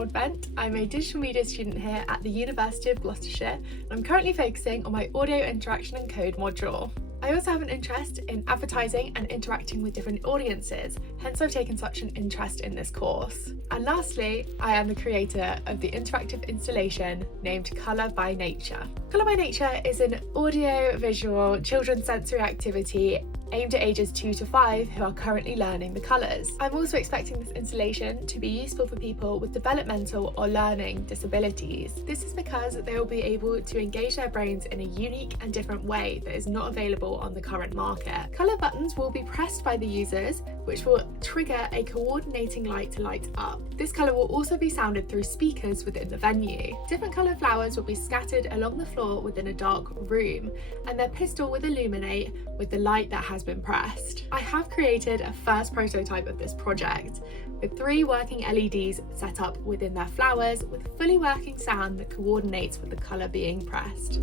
Broadbent. I'm a digital media student here at the University of Gloucestershire, and I'm currently focusing on my audio interaction and code module. I also have an interest in advertising and interacting with different audiences, hence I've taken such an interest in this course. And lastly, I am the creator of the interactive installation named Colour by Nature. Colour by Nature is an audio-visual children's sensory activity aimed at ages 2 to 5 who are currently learning the colours. I'm also expecting this installation to be useful for people with developmental or learning disabilities. This is because they will be able to engage their brains in a unique and different way that is not available on the current market. Colour buttons will be pressed by the users, which will trigger a coordinating light to light up. This colour will also be sounded through speakers within the venue. Different coloured flowers will be scattered along the floor within a dark room, and their pistil will illuminate with the light that has been pressed. I have created a first prototype of this project with 3 working LEDs set up within their flowers with fully working sound that coordinates with the colour being pressed.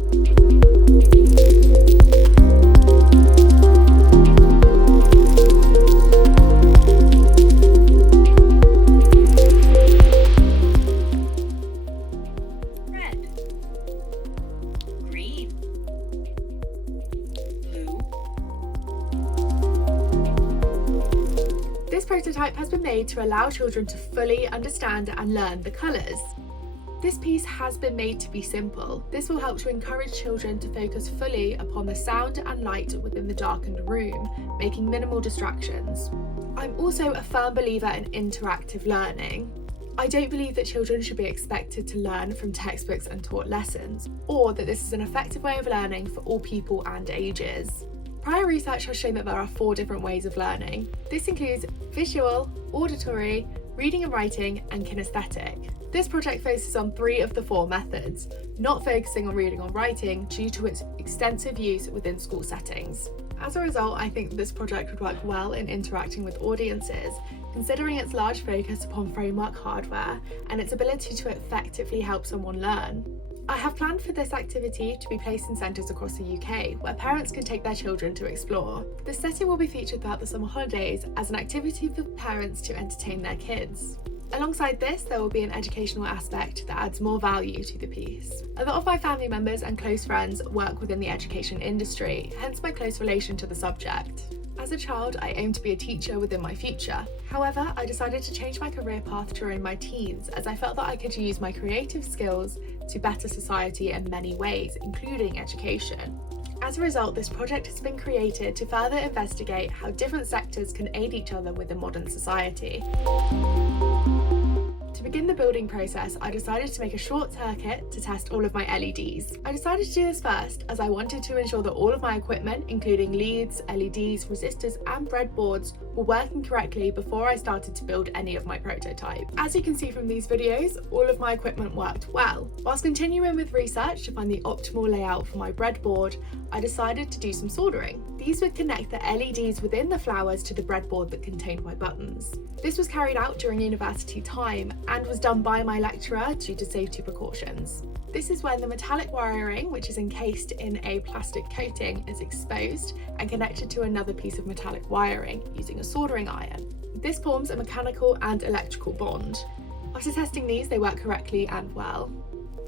This prototype has been made to allow children to fully understand and learn the colours. This piece has been made to be simple. This will help to encourage children to focus fully upon the sound and light within the darkened room, making minimal distractions. I'm also a firm believer in interactive learning. I don't believe that children should be expected to learn from textbooks and taught lessons, or that this is an effective way of learning for all people and ages. Prior research has shown that there are 4 different ways of learning. This includes visual, auditory, reading and writing, and kinesthetic. This project focuses on 3 of the 4 methods, not focusing on reading or writing due to its extensive use within school settings. As a result, I think this project would work well in interacting with audiences, considering its large focus upon framework hardware and its ability to effectively help someone learn. I have planned for this activity to be placed in centres across the UK where parents can take their children to explore. This setting will be featured throughout the summer holidays as an activity for parents to entertain their kids. Alongside this, there will be an educational aspect that adds more value to the piece. A lot of my family members and close friends work within the education industry, hence my close relation to the subject. As a child, I aimed to be a teacher within my future. However, I decided to change my career path during my teens as I felt that I could use my creative skills to better society in many ways, including education. As a result, this project has been created to further investigate how different sectors can aid each other within modern society. To begin the building process, I decided to make a short circuit to test all of my LEDs. I decided to do this first as I wanted to ensure that all of my equipment, including leads, LEDs, resistors and breadboards, were working correctly before I started to build any of my prototype. As you can see from these videos, all of my equipment worked well. Whilst continuing with research to find the optimal layout for my breadboard, I decided to do some soldering. These would connect the LEDs within the flowers to the breadboard that contained my buttons. This was carried out during university time and was done by my lecturer due to safety precautions. This is when the metallic wiring, which is encased in a plastic coating, is exposed and connected to another piece of metallic wiring using a soldering iron. This forms a mechanical and electrical bond. After testing these, they work correctly and well.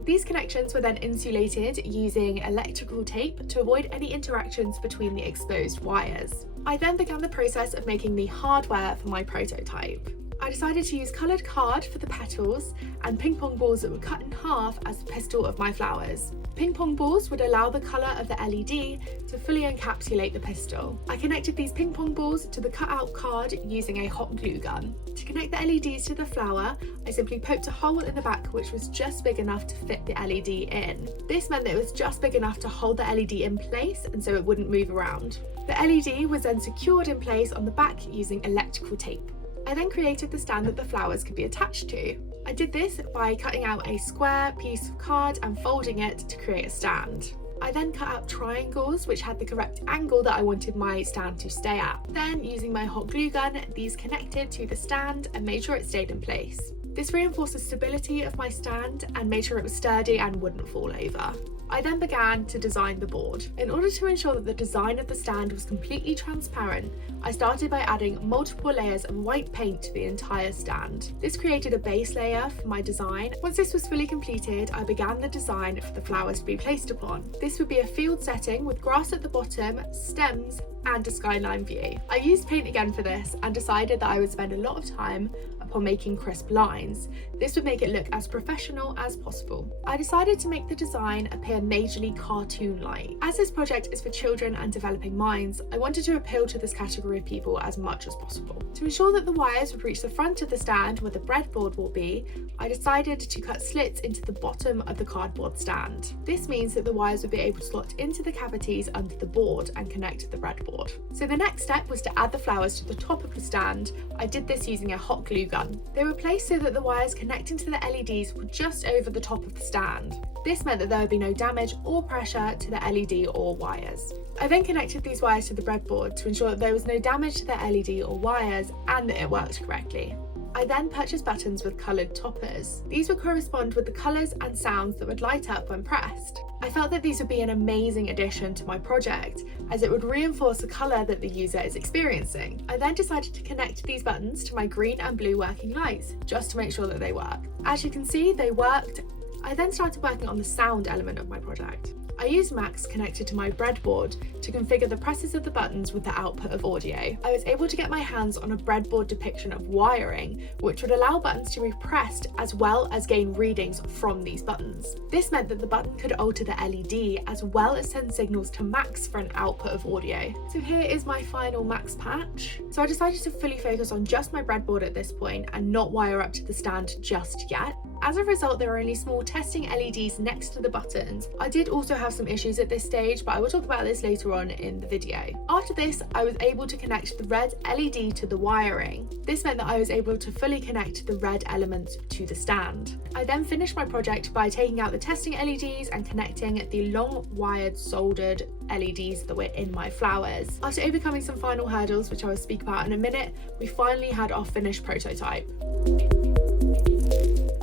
These connections were then insulated using electrical tape to avoid any interactions between the exposed wires. I then began the process of making the hardware for my prototype. I decided to use coloured card for the petals and ping pong balls that were cut in half as the pistil of my flowers. Ping pong balls would allow the colour of the LED to fully encapsulate the pistil. I connected these ping pong balls to the cut out card using a hot glue gun. To connect the LEDs to the flower, I simply poked a hole in the back which was just big enough to fit the LED in. This meant that it was just big enough to hold the LED in place and so it wouldn't move around. The LED was then secured in place on the back using electrical tape. I then created the stand that the flowers could be attached to. I did this by cutting out a square piece of card and folding it to create a stand. I then cut out triangles which had the correct angle that I wanted my stand to stay at. Then, using my hot glue gun, these connected to the stand and made sure it stayed in place. This reinforced the stability of my stand and made sure it was sturdy and wouldn't fall over. I then began to design the board. In order to ensure that the design of the stand was completely transparent, I started by adding multiple layers of white paint to the entire stand. This created a base layer for my design. Once this was fully completed, I began the design for the flowers to be placed upon. This would be a field setting with grass at the bottom, stems, and a skyline view. I used paint again for this and decided that I would spend a lot of time upon making crisp lines. This would make it look as professional as possible. I decided to make the design appear majorly cartoon-like. As this project is for children and developing minds, I wanted to appeal to this category of people as much as possible. To ensure that the wires would reach the front of the stand where the breadboard will be, I decided to cut slits into the bottom of the cardboard stand. This means that the wires would be able to slot into the cavities under the board and connect to the breadboard. So the next step was to add the flowers to the top of the stand. I did this using a hot glue gun. They were placed so that the wires connecting to the LEDs were just over the top of the stand. This meant that there would be no damage or pressure to the LED or wires. I then connected these wires to the breadboard to ensure that there was no damage to the LED or wires and that it worked correctly. I then purchased buttons with coloured toppers. These would correspond with the colours and sounds that would light up when pressed. I felt that these would be an amazing addition to my project, as it would reinforce the colour that the user is experiencing. I then decided to connect these buttons to my green and blue working lights, just to make sure that they work. As you can see, they worked. I then started working on the sound element of my project. I used Max connected to my breadboard to configure the presses of the buttons with the output of audio. I was able to get my hands on a breadboard depiction of wiring, which would allow buttons to be pressed as well as gain readings from these buttons. This meant that the button could alter the LED as well as send signals to Max for an output of audio. So here is my final Max patch. So I decided to fully focus on just my breadboard at this point and not wire up to the stand just yet. As a result, there are only small testing LEDs next to the buttons. I did also have some issues at this stage, but I will talk about this later on in the video. After this, I was able to connect the red LED to the wiring. This meant that I was able to fully connect the red elements to the stand. I then finished my project by taking out the testing LEDs and connecting the long wired soldered LEDs that were in my flowers. After overcoming some final hurdles, which I will speak about in a minute, we finally had our finished prototype.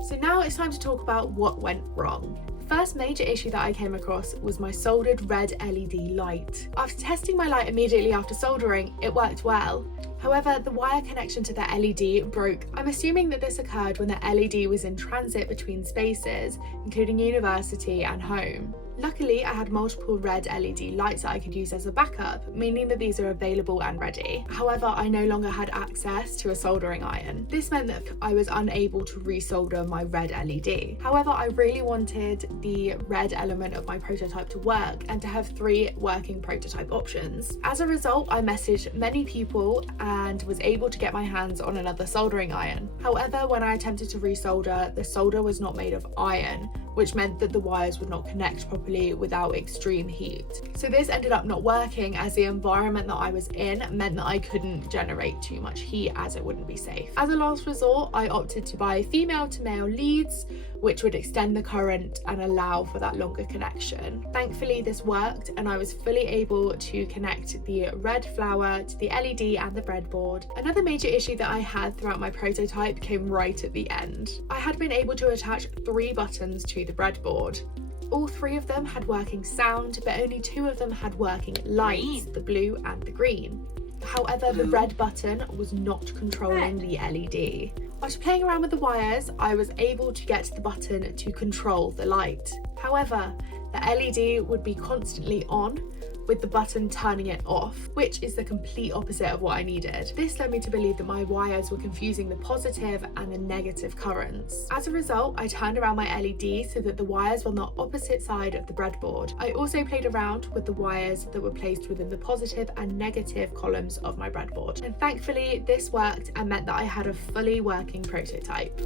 So now it's time to talk about what went wrong. The first major issue that I came across was my soldered red LED light. After testing my light immediately after soldering, it worked well. However, the wire connection to the LED broke. I'm assuming that this occurred when the LED was in transit between spaces, including university and home. Luckily, I had multiple red LED lights that I could use as a backup, meaning that these are available and ready. However, I no longer had access to a soldering iron. This meant that I was unable to resolder my red LED. However, I really wanted the red element of my prototype to work and to have 3 working prototype options. As a result, I messaged many people and was able to get my hands on another soldering iron. However, when I attempted to resolder, the solder was not made of iron, which meant that the wires would not connect properly without extreme heat. So this ended up not working, as the environment that I was in meant that I couldn't generate too much heat, as it wouldn't be safe. As a last resort, I opted to buy female to male leads, which would extend the current and allow for that longer connection. Thankfully, this worked and I was fully able to connect the red flower to the LED and the breadboard. Another major issue that I had throughout my prototype came right at the end. I had been able to attach 3 buttons to the breadboard. All 3 of them had working sound, but only 2 of them had working lights, the blue and the green. However, the red button was not controlling the LED. After playing around with the wires, I was able to get the button to control the light. However, the LED would be constantly on, with the button turning it off, which is the complete opposite of what I needed. This led me to believe that my wires were confusing the positive and the negative currents. As a result, I turned around my LED so that the wires were on the opposite side of the breadboard. I also played around with the wires that were placed within the positive and negative columns of my breadboard. And thankfully, this worked and meant that I had a fully working prototype.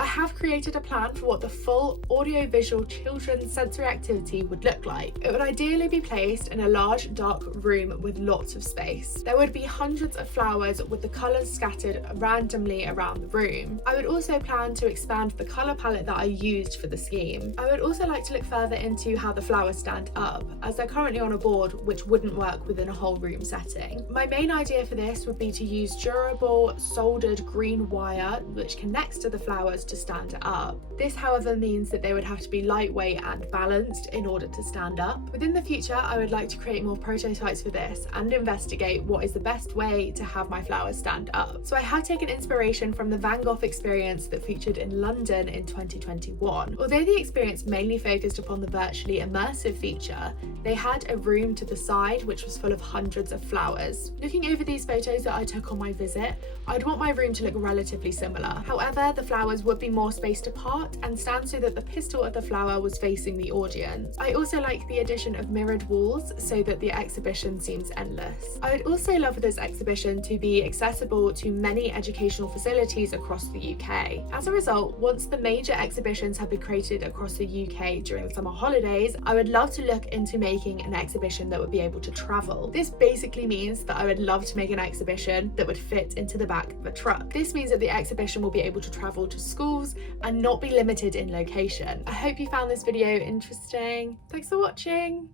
I have created a plan for what the full audio-visual children's sensory activity would look like. It would ideally be placed in a large, dark room with lots of space. There would be hundreds of flowers with the colours scattered randomly around the room. I would also plan to expand the colour palette that I used for the scheme. I would also like to look further into how the flowers stand up, as they're currently on a board which wouldn't work within a whole room setting. My main idea for this would be to use durable, soldered green wire which connects to the flowers to stand it up. This, however, means that they would have to be lightweight and balanced in order to stand up. Within the future, I would like to create more prototypes for this and investigate what is the best way to have my flowers stand up. So I have taken inspiration from the Van Gogh experience that featured in London in 2021. Although the experience mainly focused upon the virtually immersive feature, they had a room to the side which was full of hundreds of flowers. Looking over these photos that I took on my visit, I'd want my room to look relatively similar. However, the flowers would be more spaced apart and stand so that the pistil of the flower was facing the audience. I also like the addition of mirrored walls so that the exhibition seems endless. I would also love for this exhibition to be accessible to many educational facilities across the UK. As a result, once the major exhibitions have been created across the UK during the summer holidays, I would love to look into making an exhibition that would be able to travel. This basically means that I would love to make an exhibition that would fit into the back of a truck. This means that the exhibition will be able to travel to schools and not be limited in location. I hope you found this video interesting. Thanks for watching.